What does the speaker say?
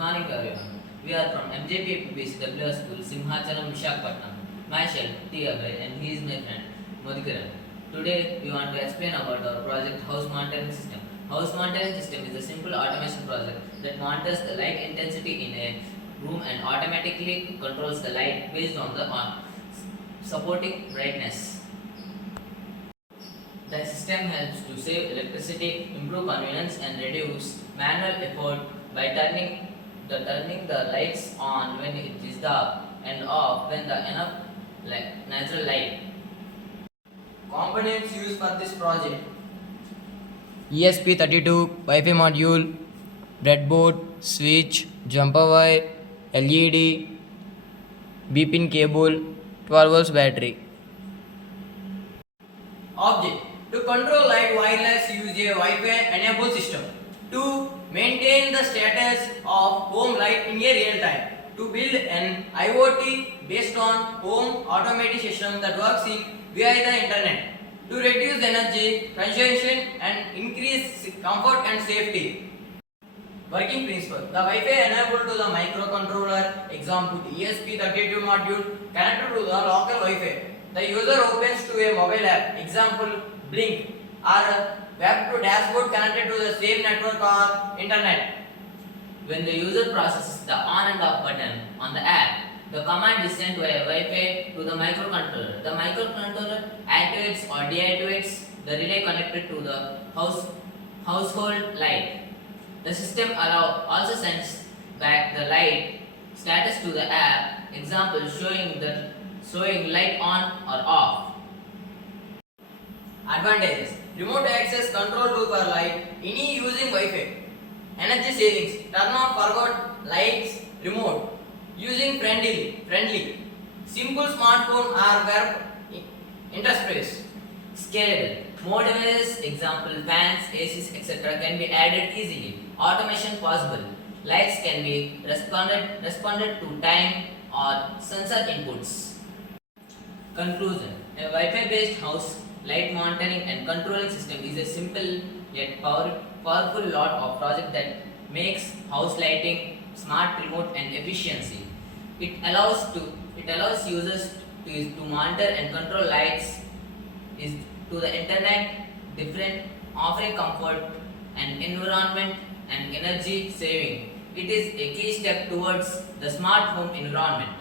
morning everyone. We are from MJP PCWR School, Simhachalam, Vishakhapatnam. Myself, T. Abhay, and he is my friend, Madhukiran. Today, we want to explain about our project House Monitoring System. House Monitoring System is a simple automation project that monitors the light intensity in a room and automatically controls the light based on the supporting brightness. The system helps to save electricity, improve convenience, and reduce manual effort by turning the lights on when it is dark and off when the enough natural light. Components used for this project: ESP32, Wi-Fi module, breadboard, switch, jumper wire, LED, B-pin cable, 12 volts battery. Object: to control light wireless, use a Wi-Fi enabled system. To maintain the status of home light in a real time. To build an IoT based on home automated system that works via the internet. To reduce energy consumption and increase comfort and safety. Working principle: the Wi-Fi enabled to the microcontroller, example ESP32 module connected to the local Wi-Fi. The user opens to a mobile app, example Blink, or web to dashboard connected to the same network or internet. When the user processes the on and off button on the app, the command is sent via Wi-Fi to the microcontroller. The microcontroller activates or deactivates the relay connected to the household light. The system also sends back the light status to the app, example showing light on or off. Advantages: remote access control tool for light, any using Wi-Fi. Energy savings: turn on forgot lights remote. Using friendly. Simple smartphone or web interface. Scalable. More devices, example fans, ACs, etc. can be added easily. Automation possible. Lights can be responded to time or sensor inputs. Conclusion: a Wi-Fi based house light monitoring and controlling system is a simple yet powerful lot of project that makes house lighting smart, remote, and efficiency. It allows users to monitor and control lights to the internet, offering comfort and environment and energy saving. It is a key step towards the smart home environment.